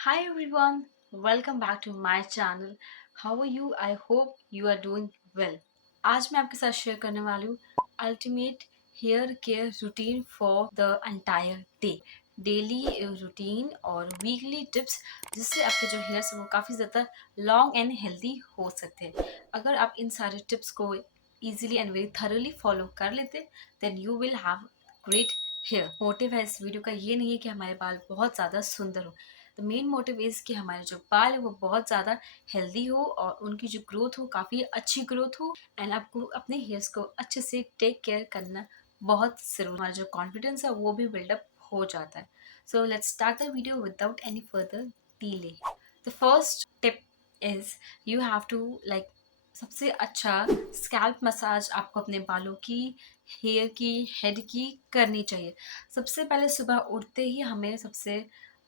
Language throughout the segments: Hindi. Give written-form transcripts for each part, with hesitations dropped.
Hi everyone, welcome back to my channel. How are you? I hope you are doing well. आज मैं आपके साथ शेयर करने वाली हूँ ultimate hair care routine for the entire day. Daily routine और वीकली टिप्स जिससे आपके जो हेयर्स हैं वो काफ़ी ज़्यादा लॉन्ग एंड हेल्दी हो सकते हैं। अगर आप इन सारे टिप्स को easily and very thoroughly follow कर लेते then you will have great hair. Motive है इस वीडियो का ये नहीं है कि हमारे बाल बहुत ज़्यादा सुंदर हो। द मेन मोटिव इज़ कि हमारे जो बाल है वो बहुत ज़्यादा हेल्दी हो और उनकी जो ग्रोथ हो काफ़ी अच्छी ग्रोथ हो एंड आपको अपने हेयर्स को अच्छे से टेक केयर करना बहुत ज़रूरी। हमारा जो कॉन्फिडेंस है वो भी बिल्डअप हो जाता है। So let's start the video without any further delay. The first tip is you have to like सबसे अच्छा स्कैल्प मसाज आपको अपने बालों की, हेयर की, हेड की करनी चाहिए। सबसे पहले सुबह उठते ही हमें सबसे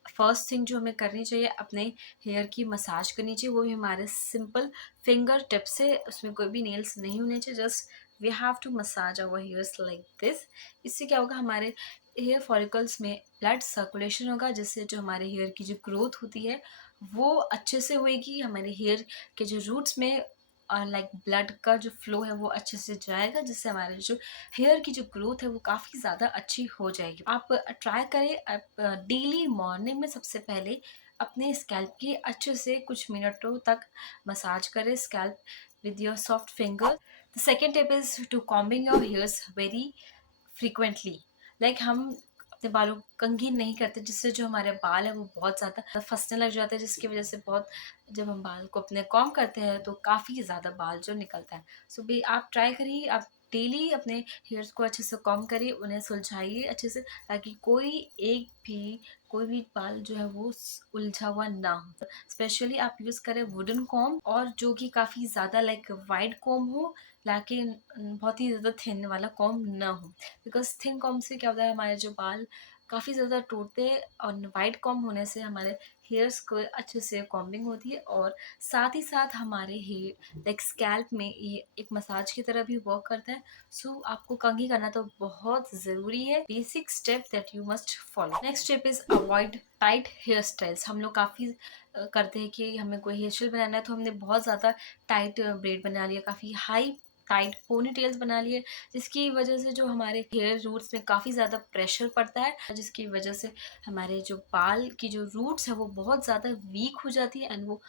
फर्स्ट थिंग जो हमें करनी चाहिए अपने हेयर की मसाज करनी चाहिए, वो भी हमारे सिंपल फिंगर टिप से। उसमें कोई भी नेल्स नहीं होने चाहिए, just we have to massage our hairs like this. इससे क्या होगा, हमारे हेयर फॉलिकल्स में ब्लड सर्कुलेशन होगा, जिससे जो हमारे हेयर की जो ग्रोथ होती है वो अच्छे से होएगी। हमारे हेयर के जो रूट्स में लाइक ब्लड का जो फ्लो है वो अच्छे से जाएगा, जिससे हमारे जो हेयर की जो ग्रोथ है वो काफ़ी ज़्यादा अच्छी हो जाएगी। आप ट्राई करें, आप डेली मॉर्निंग में सबसे पहले अपने स्कैल्प की अच्छे से कुछ मिनटों तक मसाज करें scalp with your soft finger. The second tip is to combing your hairs very frequently. Like हम अपने बालों को कंघी नहीं करते, जिससे जो हमारे बाल है वो बहुत ज़्यादा फंसने लग जाते हैं, जिसकी वजह से बहुत जब हम बाल को अपने कॉम करते हैं तो काफ़ी ज़्यादा बाल जो निकलता है। सो भी आप ट्राई करिए, आप डेली अपने हेयर्स को अच्छे से कॉम करिए, उन्हें सुलझाइए अच्छे से, ताकि कोई भी बाल जो है वो उलझा हुआ ना हो। स्पेशली आप यूज़ करें वुडन कॉम, और जो कि काफ़ी ज़्यादा लाइक वाइड कॉम हो, लेकिन बहुत ही ज़्यादा थिन वाला कॉम ना हो। बिकॉज थिन कॉम से क्या होता है, हमारे जो बाल काफ़ी ज़्यादा टूटते हैं, और वाइड कॉम होने से हमारे हेयर्स को अच्छे से कॉम्बिंग होती है, और साथ ही साथ हमारे हेयर लाइक स्कैल्प में ये एक मसाज की तरह भी वर्क करता है। सो आपको कंघी करना तो बहुत ज़रूरी है, basic step that you must follow. Next step is avoid tight hair styles. हम लोग काफ़ी करते हैं कि हमें कोई हेयर स्टाइल बनाना है तो हमने बहुत ज़्यादा टाइट ब्रेड बना लिया, काफ़ी हाई टाइट पोनी टेल्स बना लिए, जिसकी वजह से जो हमारे हेयर रूट्स में काफ़ी ज़्यादा प्रेशर पड़ता है, जिसकी वजह से हमारे जो बाल की जो रूट्स है वो बहुत ज़्यादा वीक हो जाती है एंड वो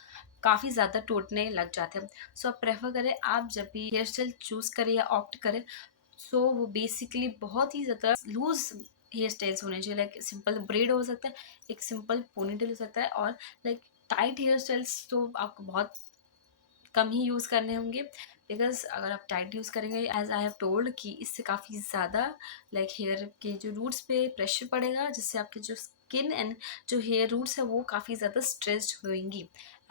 काफ़ी ज़्यादा टूटने लग जाते हैं। सो आप प्रेफर करें, आप जब भी हेयर स्टाइल चूज़ करें या ऑप्ट करें, सो वो बेसिकली बहुत ही ज़्यादा लूज़ हेयर स्टाइल्स होने चाहिए। लाइक सिंपल ब्रेड हो सकता है, एक सिंपल पोनीटेल हो सकता है, और लाइक टाइट हेयर स्टाइल्स तो आपको बहुत कम ही यूज़ करने होंगे। बिकॉज़ अगर आप टाइट यूज़ करेंगे, एज़ आई हैव टोल्ड, कि इससे काफ़ी ज़्यादा लाइक हेयर के जो रूट्स पे प्रेशर पड़ेगा, जिससे आपके जो स्किन एंड जो हेयर रूट्स है वो काफ़ी ज़्यादा स्ट्रेस्ड होएंगी,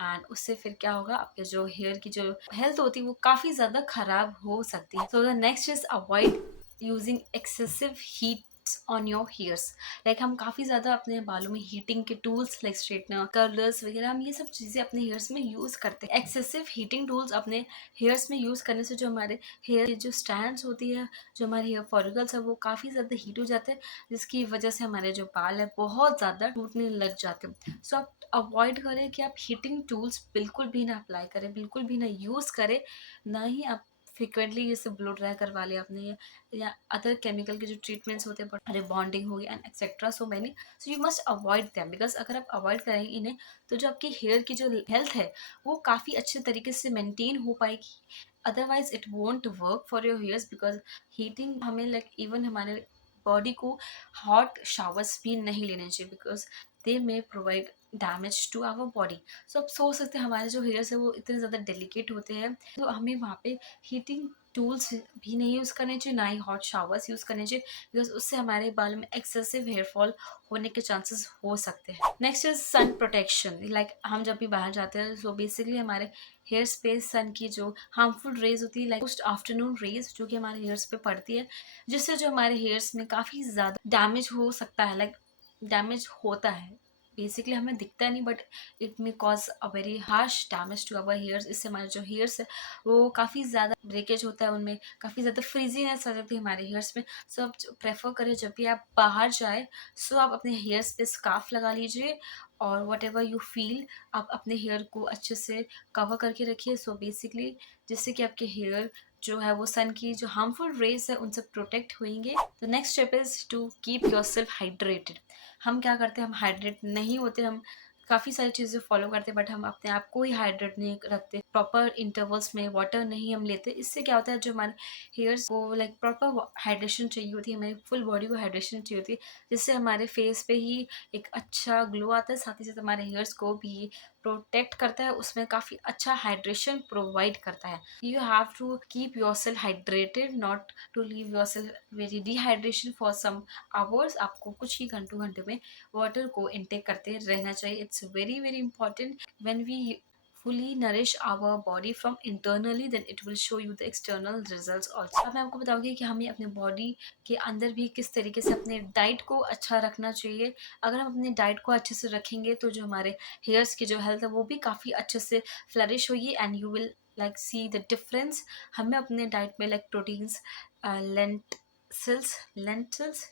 एंड उससे फिर क्या होगा, आपके जो हेयर की जो हेल्थ होती है वो काफ़ी ज़्यादा ख़राब हो सकती है। So the next is avoid using excessive heat on your hairs. Like हम काफ़ी ज़्यादा अपने बालों में हीटिंग के टूल्स लाइक स्ट्रेटनर, कर्लर्स वगैरह, हम ये सब चीज़ें अपने हेयर्स में यूज़ करते हैं। एक्सेसिव हीटिंग टूल्स अपने हेयर्स में यूज़ करने से जो हमारे हेयर की जो स्ट्रैंड्स होती है, जो हमारे हेयर फॉलिकल्स है, वो काफ़ी ज़्यादा हीट हो जाते हैं, जिसकी वजह से हमारे जो बाल है बहुत ज़्यादा टूटने लग जाते हैं। सो आप अवॉइड करें कि आप हीटिंग टूल्स बिल्कुल भी ना अप्लाई करें, बिल्कुल भी ना यूज़ करें, ना ही आप फ्रिक्वेंटली जैसे ब्लो ड्राई करवा लिया आपने, या अदर केमिकल के जो ट्रीटमेंट्स होते हैं, रिबॉन्डिंग हो गई and etcetera, so many. So you must avoid them, because अगर आप अवॉइड करेंगे इन्हें, तो जो आपकी हेयर की जो हेल्थ है वो काफ़ी अच्छे तरीके से मेंटेन हो पाएगी। Otherwise it won't work for your hairs, because heating हमें लाइक इवन हमारे बॉडी को हॉट शावर्स भी नहीं लेने चाहिए, because they may provide damage to our body. So आप सोच सकते हैं, हमारे जो हेयर्स है वो इतने ज़्यादा डेलिकेट होते हैं, तो हमें वहाँ पे हीटिंग टूल्स भी नहीं यूज़ करने चाहिए, ना ही हॉट शावर्स यूज़ करने चाहिए, बिकॉज उससे हमारे बाल में एक्सेसिव हेयर फॉल होने के चांसेस हो सकते हैं। Next is sun protection. Like हम जब भी बाहर जाते हैं, सो बेसिकली हमारे हेयर्स पे सन की जो हार्मफुल रेज होती है, लाइक पोस्ट आफ्टरनून रेज, जो कि हमारे हेयर्स पे पड़ती है, जिससे जो हमारे हेयर्स में काफ़ी ज़्यादा डैमेज हो सकता है, लाइक डैमेज होता है। बेसिकली हमें दिखता नहीं, but it may cause a very harsh damage to our hairs. इससे हमारे जो हेयर्स है वो काफ़ी ज़्यादा ब्रेकेज होता है, उनमें काफ़ी ज़्यादा फ्रीजीनेस आ जाती है हमारे हेयर्स में। सो आप प्रेफर करें जब भी आप बाहर जाए, सो आप अपने हेयर्स पे स्कार्फ लगा लीजिए, और वट एवर यू फील आप अपने हेयर को अच्छे से कवर करके रखिए। सो बेसिकली जिससे कि आपके हेयर जो है वो सन की जो हार्मफुल रेज है उनसे प्रोटेक्ट होंगे। The next step is to keep yourself hydrated. हम क्या करते हैं, हम हाइड्रेट नहीं होते, हम काफ़ी सारी चीज़ें फॉलो करते हैं, बट हम अपने आप को ही हाइड्रेट नहीं रखते, प्रॉपर इंटरवल्स में वाटर नहीं हम लेते। इससे क्या होता है, जो हमारे हेयर्स को लाइक प्रॉपर हाइड्रेशन चाहिए होती है, हमारी फुल बॉडी को हाइड्रेशन चाहिए होती है, जिससे हमारे फेस पे ही एक अच्छा ग्लो आता है, साथ ही साथ हमारे हेयर्स को भी प्रोटेक्ट करता है, उसमें काफ़ी अच्छा हाइड्रेशन प्रोवाइड करता है। You have to keep yourself hydrated, not to leave yourself very dehydration for some hours. आपको कुछ ही घंटों में वाटर को इनटेक करते रहना चाहिए। It's very very important. When we fully nourish our body from internally, then it will show you the external results also। अब मैं आपको बताऊंगी कि हमें अपने बॉडी के अंदर भी किस तरीके से अपने डाइट को अच्छा रखना चाहिए। अगर हम अपने डाइट को अच्छे से रखेंगे तो जो हमारे हेयर्स की जो हेल्थ है वो भी काफ़ी अच्छे से फ्लरिश होगी, and you will like see the difference. हमें अपने डाइट में like proteins, lentils lentils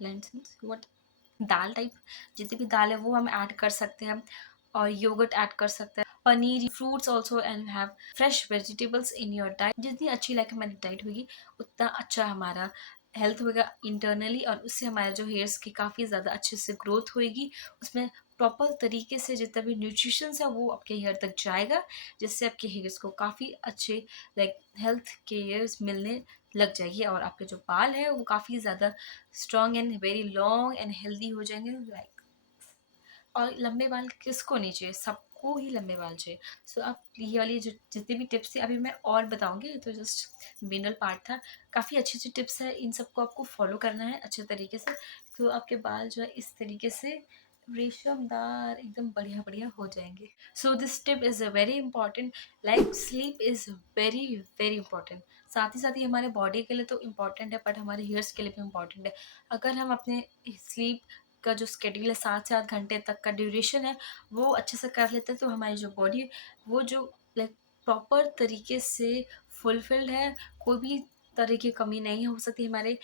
lentils what dal type, जितनी भी दाल है वो हम ऐड कर सकते हैं, और योगर्ट ऐड कर सकते हैं, paneer, fruits also, and have fresh vegetables in your diet. जितनी अच्छी लाइक हमारी डाइट होगी उतना अच्छा हमारा हेल्थ होगा इंटरनली, और उससे हमारे जो हेयर्स की काफ़ी ज़्यादा अच्छे से ग्रोथ होएगी। उसमें प्रॉपर तरीके से जितना भी न्यूट्रिशंस है वो आपके हेयर तक जाएगा, जिससे आपके हेयर्स को काफ़ी अच्छे लाइक हेल्थ केयर्स मिलने लग जाएगी, और आपके जो बाल है वो काफ़ी ज़्यादा strong and very long and healthy हो जाएंगे लाइक। और लंबे बाल किसको नहीं चाहिए, सबको ही लंबे बाल चाहिए। सो आप ये वाली जो जितनी भी टिप्स थी अभी मैं और बताऊंगी, तो जस्ट मिनरल पार्ट था। काफ़ी अच्छी अच्छी टिप्स है, इन सबको आपको फॉलो करना है अच्छे तरीके से, तो आपके बाल जो है इस तरीके से रेशमदार एकदम बढ़िया बढ़िया हो जाएंगे। So this tip is very important. Like sleep is very very important. साथ ही साथ ही हमारे बॉडी के लिए तो इम्पॉर्टेंट है, बट हमारे हेयर्स के लिए भी इम्पॉर्टेंट है। अगर हम अपने स्लीप का जो स्केड्यूल है 7 से 8 घंटे तक का ड्यूरेशन है वो अच्छे से कर लेते हैं, तो हमारी जो बॉडी है वो जो लाइक प्रॉपर तरीके से फुलफिल्ड है, कोई भी तरह की कमी नहीं हो सकती हमारे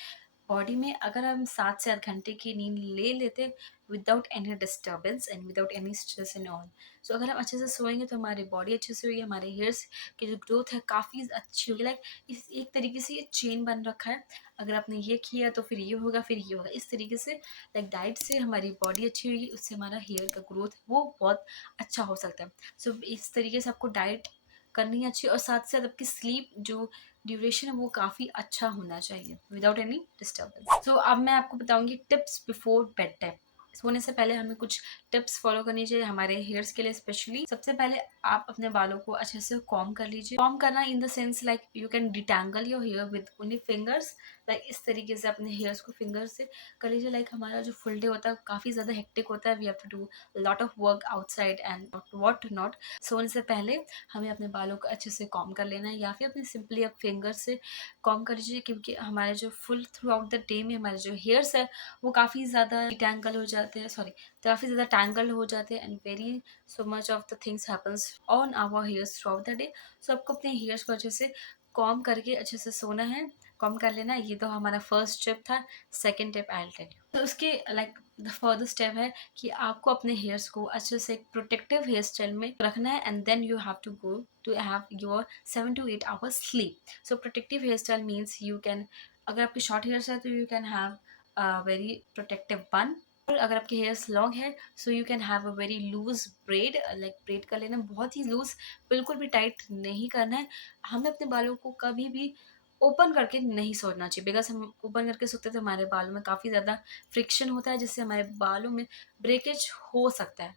बॉडी में। अगर हम 7 से 8 घंटे की नींद ले लेते without any disturbance and without any stress and all, so अगर हम अच्छे से सोएंगे तो हमारी बॉडी अच्छे से होगी, हमारे हेयर्स की जो ग्रोथ है काफ़ी अच्छी होगी। लाइक इस एक तरीके से ये चेन बन रखा है, अगर आपने ये किया तो फिर ये होगा, फिर ये होगा, इस तरीके से लाइक डाइट से हमारी बॉडी अच्छी होगी, उससे हमारा हेयर का ग्रोथ वो बहुत अच्छा हो सकता है। सो इस तरीके से आपको डाइट करनी है अच्छी, और साथ साथ आपकी स्लीप जो ड्यूरेशन है वो काफ़ी अच्छा होना चाहिए विदाउट एनी डिस्टर्बेंस। सो अब मैं आपको बताऊंगी टिप्स बिफोर बेड टाइम। सोने से पहले हमें कुछ टिप्स फॉलो करनी चाहिए हमारे हेयर्स के लिए स्पेशली। सबसे पहले आप अपने बालों को अच्छे से कॉम कर लीजिए। कॉम करना in the sense like you can detangle your here with only fingers. Like इस तरीके से अपने हेयर्स को फिंगर से कर लीजिए। लाइक हमारा जो फुल डे होता है काफ़ी ज़्यादा हेक्टिक होता है, we have to do lot of work outside and what not. सोने से पहले हमें अपने बालों को अच्छे से कॉम कर लेना है, या फिर अपने सिंपली आप फिंगर से कॉम कर लीजिए, क्योंकि हमारे जो full through out the day में हमारे जो हेयर्स है वो काफ़ी ज़्यादा टैंगल हो जाते हैं, सॉरी काफ़ी ज़्यादा टैंगल हो जाते हैं, and very so much of the things happens on our hairs throughout the day. So आपको अपने हेयर्स को अच्छे से कॉम करके अच्छे से सोना है, कॉम कर लेना है। ये तो हमारा फर्स्ट स्टेप था। Second tip I will tell you. तो उसके लाइक द फर्दर स्टेप है कि आपको अपने हेयर्स को अच्छे से एक प्रोटेक्टिव हेयर स्टाइल में रखना है, and then you have to go to have your 7 to 8 hours sleep. So protective hair style means you can, अगर आपके शॉर्ट हेयर्स है तो you can have very protective bun, और अगर आपके हेयर्स लॉन्ग है so you can have a very loose braid. Like braid कर लेना, बहुत ही लूज, बिल्कुल भी टाइट नहीं करना है। हमें अपने बालों को कभी भी ओपन करके नहीं सोना चाहिए, बिकॉज हम ओपन करके सोते तो हमारे बालों में काफ़ी ज़्यादा फ्रिक्शन होता है, जिससे हमारे बालों में ब्रेकेज हो सकता है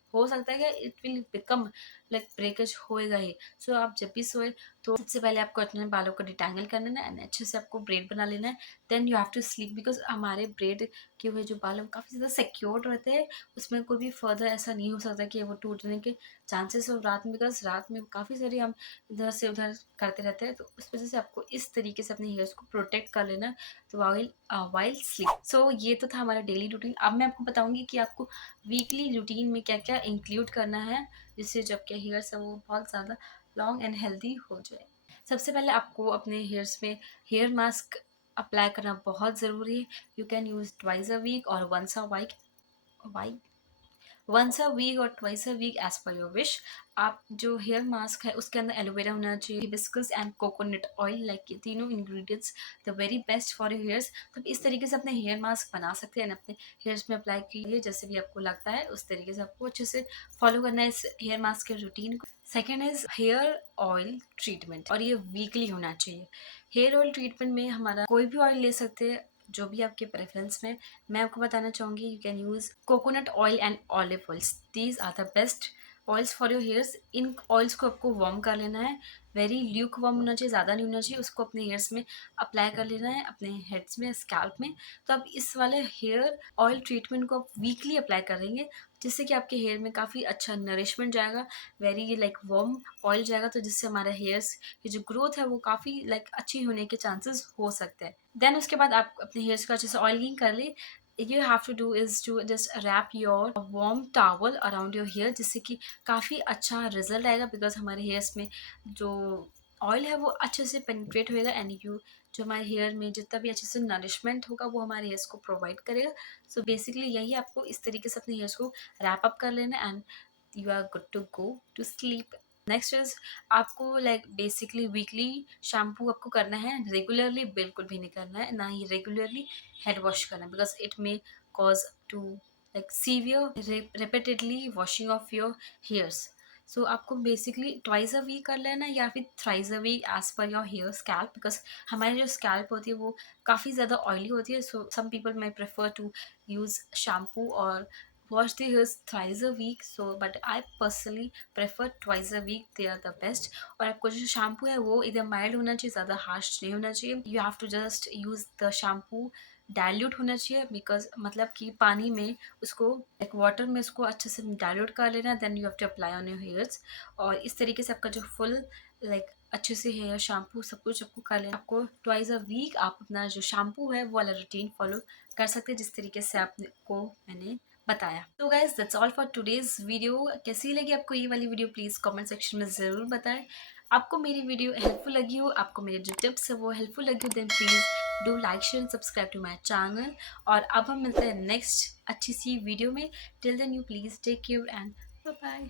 कि it will become like breakage होएगा ही। सो आप जब भी सोए तो सबसे पहले आपको अपने बालों को डिटैंगल कर लेना है, एंड अच्छे से आपको ब्रेड बना लेना है। Then you have to sleep, because हमारे ब्रेड के हुए जो बाल हैं काफ़ी ज़्यादा सिक्योर रहते हैं, उसमें कोई भी फर्दर ऐसा नहीं हो सकता कि वो टूटने के चांसेस हो रात में, बिकॉज रात में काफ़ी सारी हम इधर से उधर करते रहते हैं, तो उस वजह से आपको इस तरीके से अपने हेयर्स को प्रोटेक्ट कर लेना, तो वाइल स्लीप। सो ये तो था हमारा डेली रूटीन। अब मैं आपको बताऊंगी कि आपको वीकली रूटीन में क्या क्या इंक्लूड करना है जिससे जो आपके हेयर्स है वो बहुत ज़्यादा लॉन्ग एंड हेल्दी हो जाए। सबसे पहले आपको अपने हेयर्स में हेयर मास्क अप्लाई करना बहुत ज़रूरी है। You can use twice a week और वंस अ वीक और twice a week as per your wish. आप जो हेयर मास्क है उसके अंदर एलोवेरा होना चाहिए, hibiscus and coconut oil, like ये तीनों ingredients the very best for your hairs. तो इस तरीके से अपने हेयर मास्क बना सकते हैं अपने हेयर्स में अप्लाई कीजिए जैसे भी आपको लगता है उस तरीके से आपको अच्छे से फॉलो करना है इस हेयर मास्क के रूटीन को। Second is here oil treatment, और ये वीकली होना चाहिए। हेयर ऑयल ट्रीटमेंट में हमारा कोई भी ऑयल ले सकते हैं जो भी आपके प्रेफरेंस में। मैं आपको बताना चाहूँगी you can use coconut oil and olive oils, these are the best oils for your hairs. इन ऑयल्स को आपको वार्म कर लेना है, वेरी ल्यूक वार्म होना चाहिए, ज़्यादा नहीं होना चाहिए। उसको अपने हेयर्स में अप्लाई कर लेना है, अपने हेड्स में, स्कैल्प में। तो आप इस वाले हेयर ऑयल ट्रीटमेंट को आप वीकली अप्लाई करेंगे जिससे कि आपके हेयर में काफ़ी अच्छा नरिशमेंट जाएगा, वेरी लाइक वार्म ऑयल जाएगा, तो जिससे हमारे हेयर्स की जो ग्रोथ है वो काफ़ी लाइक अच्छी होने के चांसेस हो सकते हैं। देन उसके बाद आप अपने हेयर्स को अच्छे से ऑयलिंग कर ले। you have to do is to just wrap your warm towel around your hair जिससे कि काफ़ी अच्छा रिजल्ट आएगा, बिकॉज हमारे हेयर्स में जो ऑयल है वो अच्छे से पेनिट्रेट होएगा एंड यू जो हमारे हेयर में जितना भी अच्छे से नरिशमेंट होगा वो हमारे हेयर्स को प्रोवाइड करेगा। सो बेसिकली यही आपको इस तरीके से अपने हेयर्स को रैप अप कर लेना and you are good to go to sleep. Next is आपको लाइक बेसिकली वीकली शैम्पू आपको करना है, रेगुलरली बिल्कुल भी नहीं करना है, ना ही रेगुलरली हेड वॉश करना है, because it may cause to like severe repeatedly washing of your hairs. So आपको बेसिकली ट्वाइस अ वीक कर लेना है या फिर thrice a week as per your hair scalp, because हमारी जो स्कैल्प होती है वो काफ़ी ज़्यादा ऑयली होती है। So some people may prefer to use shampoo or wash their hairs thrice a week, so but I personally prefer twice a week, they are the best। और आपको जो शैम्पू है वो इधर माइल्ड होना चाहिए, ज़्यादा हार्श नहीं होना चाहिए। You have to just use the shampoo dilute होना चाहिए, बिकॉज मतलब कि पानी में उसको एक वाटर में उसको अच्छे से डाइल्यूट कर लेना, then you have to apply on your hairs. और इस तरीके से आपका जो फुल लाइक अच्छे से हेयर शैम्पू सब कुछ आपको कर लेना। आपको ट्वाइस अ वीक आप अपना जो शैम्पू है वो वाला रूटीन फॉलो कर सकते हैं जिस तरीके से आपको मैंने बताया। तो guys that's all for today's video. कैसी लगी आपको ये वाली वीडियो प्लीज़ कमेंट सेक्शन में ज़रूर बताएं। आपको मेरी वीडियो हेल्पफुल लगी हो, आपको मेरे जो टिप्स है वो हेल्पफुल लगी हो, then please do like share and subscribe to my channel. और अब हम मिलते हैं नेक्स्ट अच्छी सी वीडियो में। Till then you please take care and bye bye.